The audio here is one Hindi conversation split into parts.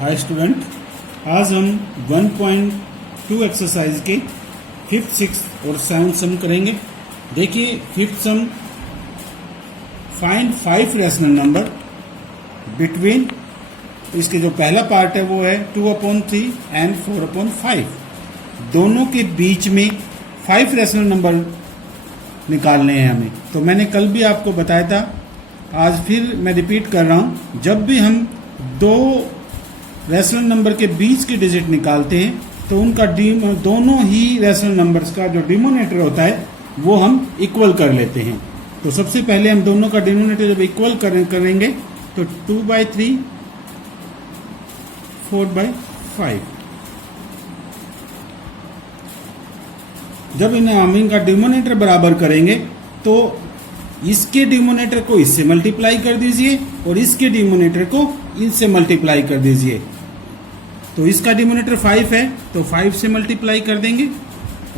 हाय स्टूडेंट, आज हम 1.2 एक्सरसाइज के 5th, 6th और 7th सम करेंगे। देखिए 5th सम, फाइंड 5 रैशनल नंबर बिटवीन, इसके जो पहला पार्ट है वो है 2/3 एंड 4/5। दोनों के बीच में 5 रैशनल नंबर निकालने हैं हमें। तो मैंने कल भी आपको बताया था, आज फिर मैं रिपीट कर रहा हूँ। जब भी हम दो रैशनल नंबर के बीच की डिजिट निकालते हैं तो उनका दोनों ही रैशनल नंबर्स का जो डिनोमिनेटर होता है वो हम इक्वल कर लेते हैं। तो सबसे पहले हम दोनों का डिनोमिनेटर जब इक्वल करेंगे तो 2/3 4/5। जब हम इनका डिनोमिनेटर बराबर करेंगे तो इसके डिनोमिनेटर को इससे मल्टीप्लाई कर दीजिए और इसके डिनोमिनेटर को इनसे मल्टीप्लाई कर दीजिए। तो इसका डिनोमिनेटर 5 है तो 5 से मल्टीप्लाई कर देंगे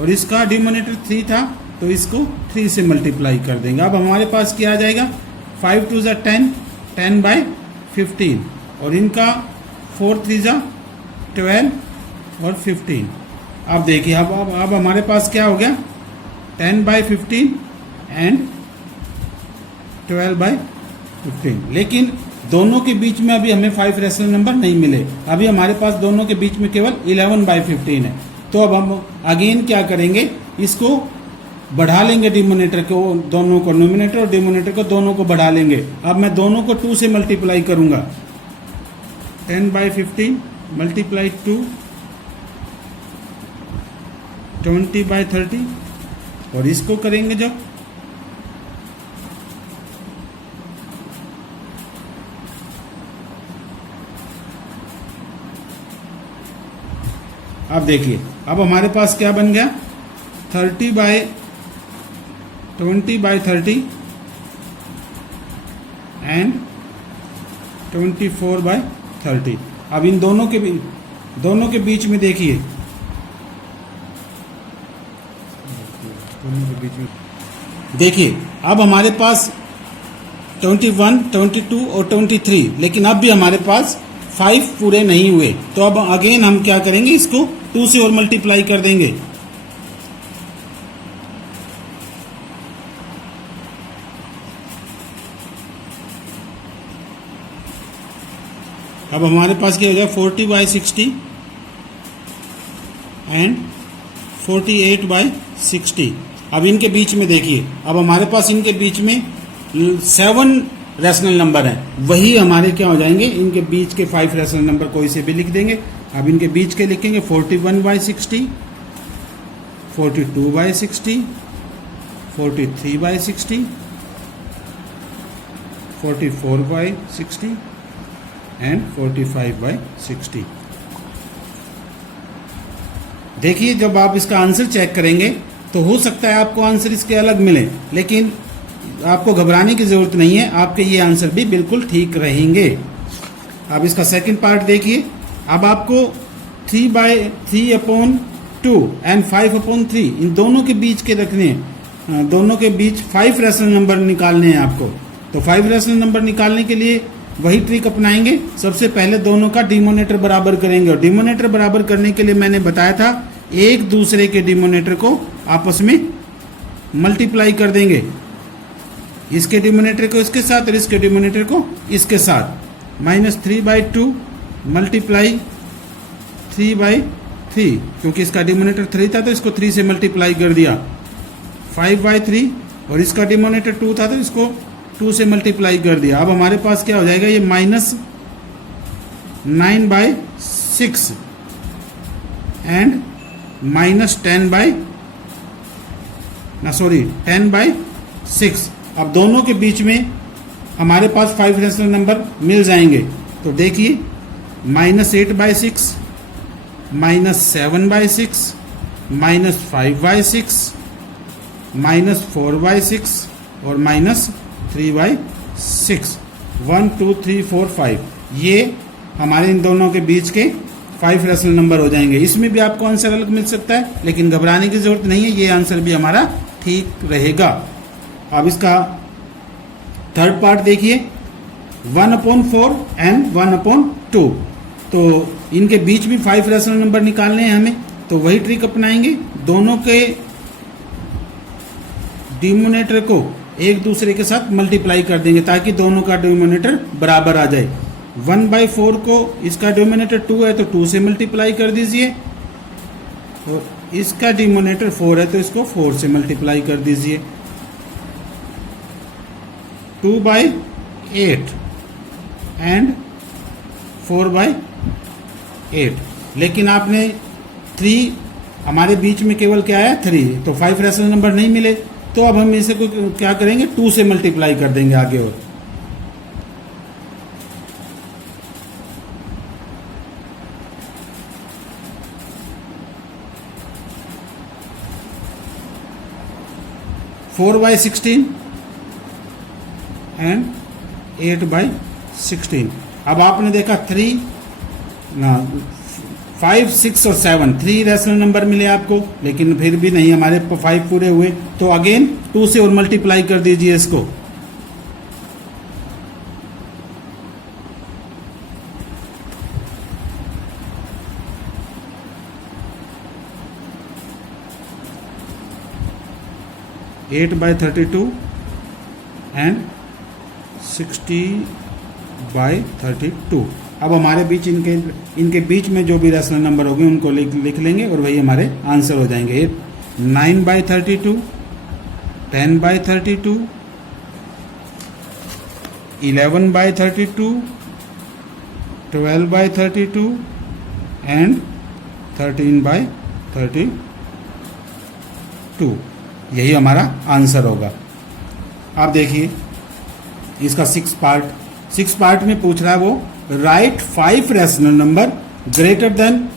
और इसका डिनोमिनेटर 3 था तो इसको 3 से मल्टीप्लाई कर देंगे। अब हमारे पास क्या आ जाएगा, 5 2 = 10, 10/15 और इनका 4 3 = 12 और 15। अब देखिए अब हमारे पास क्या हो गया, 10/15 एंड 12/15। लेकिन दोनों के बीच में अभी हमें 5 रैशनल नंबर नहीं मिले। अभी हमारे पास दोनों के बीच में केवल 11/15 है। तो अब हम अगेन क्या करेंगे, इसको बढ़ा लेंगे डिनोमिनेटर को, दोनों को, न्यूमरेटर और डिनोमिनेटर को दोनों को बढ़ा लेंगे। अब मैं दोनों को 2 से मल्टीप्लाई करूंगा। 10/15 मल्टीप्लाई 2 20/30 और इसको करेंगे जब अब देखिए अब हमारे पास क्या बन गया, 20/30 एंड 24/30। अब इन दोनों के बीच में देखिए, अब हमारे पास 21, 22 और 23, लेकिन अब भी हमारे पास 5 पूरे नहीं हुए। तो अब अगेन हम क्या करेंगे, इसको 2 से और मल्टीप्लाई कर देंगे। अब हमारे पास क्या हो जाएगा, 40/60 एंड 48/60। अब इनके बीच में देखिए, अब हमारे पास इनके बीच में 7 रैशनल नंबर हैं, वही हमारे क्या हो जाएंगे, इनके बीच के 5 रैशनल नंबर कोई से भी लिख देंगे। अब इनके बीच के लिखेंगे 41/60, 42/60, 43/60, 44/60 एंड 45/60। देखिए जब आप इसका आंसर चेक करेंगे तो हो सकता है आपको आंसर इसके अलग मिले, लेकिन आपको घबराने की जरूरत नहीं है, आपके ये आंसर भी बिल्कुल ठीक रहेंगे। अब इसका सेकंड पार्ट देखिए। अब आपको 3/3/2 एंड 5/3 इन दोनों के बीच के रखने हैं, दोनों के बीच 5 रैशनल नंबर निकालने हैं आपको। तो 5 रैशनल नंबर निकालने के लिए वही ट्रिक अपनाएंगे। सबसे पहले दोनों का डिनोमिनेटर बराबर करेंगे और डिनोमिनेटर बराबर करने के लिए मैंने बताया था, एक दूसरे के डिनोमिनेटर को आपस में मल्टीप्लाई कर देंगे। इसके डिनोमिनेटर को इसके साथ और इसके डिनोमिनेटर को इसके साथ। -3/2 मल्टीप्लाई 3/3, क्योंकि इसका डिनोमिनेटर 3 था तो इसको 3 से मल्टीप्लाई कर दिया। 5/3 और इसका डिनोमिनेटर 2 था तो इसको 2 से मल्टीप्लाई कर दिया। अब हमारे पास क्या हो जाएगा, ये -9/6 एंड -10/6। अब दोनों के बीच में हमारे पास 5 रैशनल नंबर मिल जाएंगे। तो देखिए -8/6, -7/6, -5/6, -4/6 और -3/6। 1 2 3 4 5 ये हमारे इन दोनों के बीच के 5 रैशनल नंबर हो जाएंगे। इसमें भी आपको आंसर अलग मिल सकता है, लेकिन घबराने की जरूरत नहीं है, ये आंसर भी हमारा ठीक रहेगा। अब इसका थर्ड पार्ट देखिए, 1/4 एंड 1/2। तो इनके बीच भी 5 रैशनल नंबर निकालने हैं हमें, तो वही ट्रिक अपनाएंगे। दोनों के डिनोमिनेटर को एक दूसरे के साथ मल्टीप्लाई कर देंगे ताकि दोनों का डिनोमिनेटर बराबर आ जाए। 1/4 को इसका डिनोमिनेटर 2 है तो 2 से मल्टीप्लाई कर दीजिए, और इसका डिनोमिनेटर 4 है तो इसको 4 से मल्टीप्लाई कर दीजिए। 2/8 एंड 4/8, लेकिन आपने 3, हमारे बीच में केवल क्या है 3, तो 5 रैशनल नंबर नहीं मिले, तो अब हम इसे को क्या करेंगे 2 से मल्टीप्लाई कर देंगे आगे। और फोर बाई 16 एंड 8/16। अब आपने देखा 3, 5, 6 और 7 3 रैशनल नंबर मिले आपको, लेकिन फिर भी नहीं हमारे 5 पूरे हुए, तो अगेन 2 से और मल्टीप्लाई कर दीजिए इसको। Eight by 32 and 60/32। अब हमारे बीच इनके बीच में जो भी रैशनल नंबर होंगे उनको लिख लेंगे और वही हमारे आंसर हो जाएंगे। 9/32, 10/32, 11/32, 12/32 एंड 13/32, यही हमारा आंसर होगा। अब देखिए इसका 6 पार्ट में पूछ रहा है वो, right 5 rational number greater than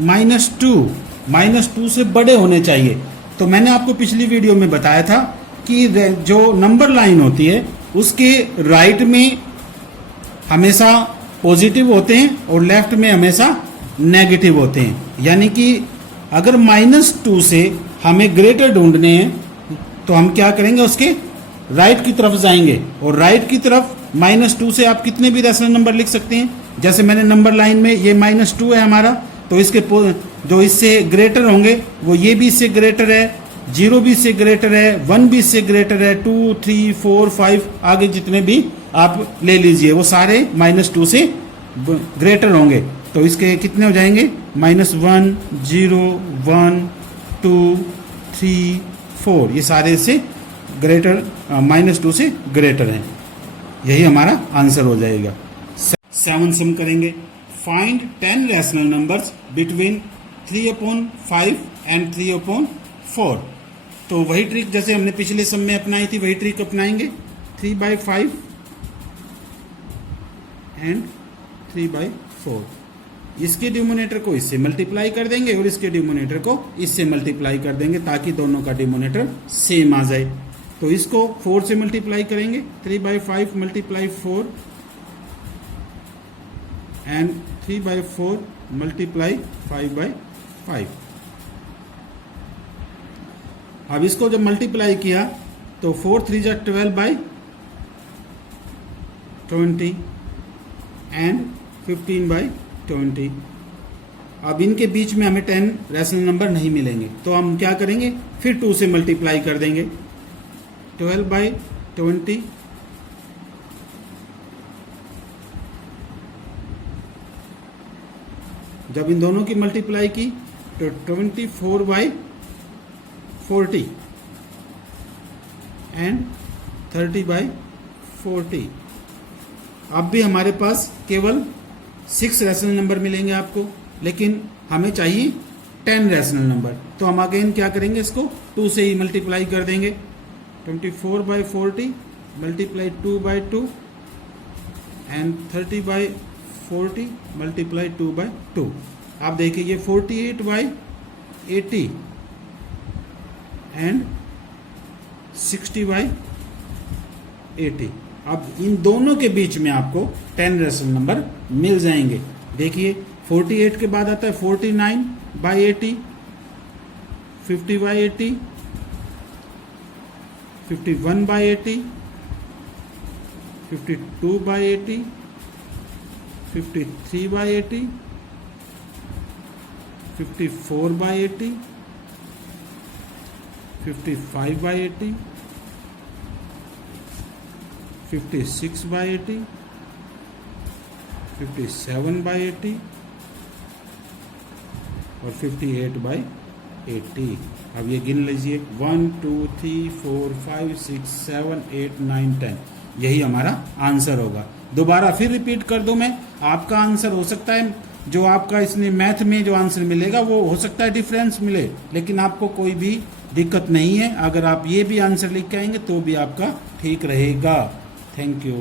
-2 से बड़े होने चाहिए। तो मैंने आपको पिछली वीडियो में बताया था कि जो नंबर लाइन होती है उसके राइट में हमेशा पॉजिटिव होते हैं और लेफ्ट में हमेशा नेगेटिव होते हैं। यानी कि अगर -2 से हमें ग्रेटर ढूंढने हैं तो हम क्या करेंगे, उसके राइट की तरफ जाएंगे, और राइट की तरफ -2 से आप कितने भी रैशनल नंबर लिख सकते हैं। जैसे मैंने नंबर लाइन में ये -2 है हमारा, तो इसके जो इससे ग्रेटर होंगे वो ये भी इससे ग्रेटर है, 0 भी इससे ग्रेटर है, 1 भी इससे ग्रेटर है, 2, 3, 4, 5 आगे जितने भी आप ले लीजिए वो सारे -2 से ग्रेटर होंगे। तो इसके कितने हो जाएंगे, -1, 0, 1, 2, 3, 4, ये सारे से ग्रेटर -2 से ग्रेटर हैं, यही हमारा आंसर हो जाएगा। 7 सम करेंगे। Find 10 rational numbers between 3/5 and 3/4। तो वही ट्रिक जैसे हमने पिछले सम में अपनाई थी वही ट्रिक अपनाएंगे। 3/5 एंड 3/4, इसके डिनोमिनेटर को इससे मल्टीप्लाई कर देंगे और इसके डिनोमिनेटर को इससे मल्टीप्लाई कर देंगे ताकि दोनों का डिनोमिनेटर सेम आ जाए। तो इसको 4 से मल्टीप्लाई करेंगे, 3/5 मल्टीप्लाई 4 एंड 3/4 मल्टीप्लाई 5/5। अब इसको जब मल्टीप्लाई किया तो 4 3 जा 12/20 एंड 15/20। अब इनके बीच में हमें 10 रैशनल नंबर नहीं मिलेंगे, तो हम क्या करेंगे, फिर 2 से मल्टीप्लाई कर देंगे। 12/20 जब इन दोनों की मल्टीप्लाई की तो 24/40 एंड 30/40। अब भी हमारे पास केवल 6 रैशनल नंबर मिलेंगे आपको, लेकिन हमें चाहिए 10 रैशनल नंबर। तो हम अगेन क्या करेंगे, इसको 2 से ही मल्टीप्लाई कर देंगे। 24/40 मल्टीप्लाई 2/2 एंड 30/40 मल्टीप्लाई 2/2। आप देखिए ये 48/80 एंड 60/80। अब इन दोनों के बीच में आपको 10 रैशनल नंबर मिल जाएंगे। देखिए 48 के बाद आता है 49/80, 50/80, 51/80, 52/80, 53/80, 54/80, 55/80, 56/80, 57/80 और 58/80। अब ये गिन लीजिए 1 2 3 4 5 6 7 8 9 10, यही हमारा आंसर होगा। दोबारा फिर रिपीट कर दूं मैं, आपका आंसर हो सकता है जो आपका इसमें मैथ में जो आंसर मिलेगा वो हो सकता है डिफरेंस मिले, लेकिन आपको कोई भी दिक्कत नहीं है। अगर आप ये भी आंसर लिख के आएंगे तो भी आपका ठीक रहेगा। Thank you.